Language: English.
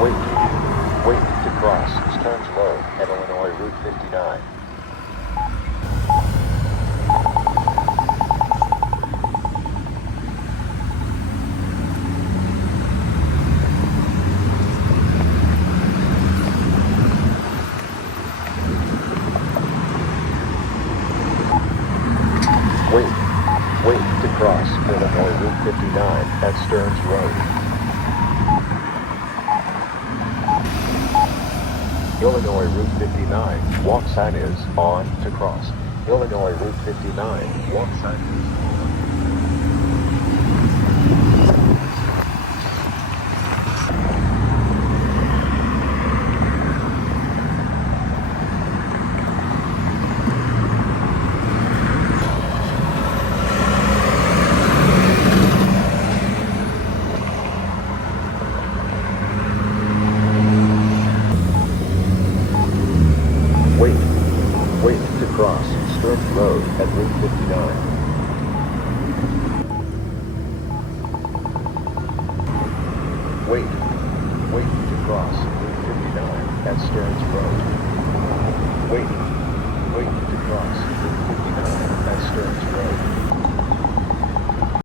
Wait. Wait to cross Stearns Road at Illinois Route 59. Wait to cross Illinois Route 59 at Stearns Road. Illinois Route 59, walk sign is on to cross. Illinois Route 59, walk sign is on. Wait to cross Stearns Road at Route 59. Wait to cross Route 59 at Stearns Road. Wait.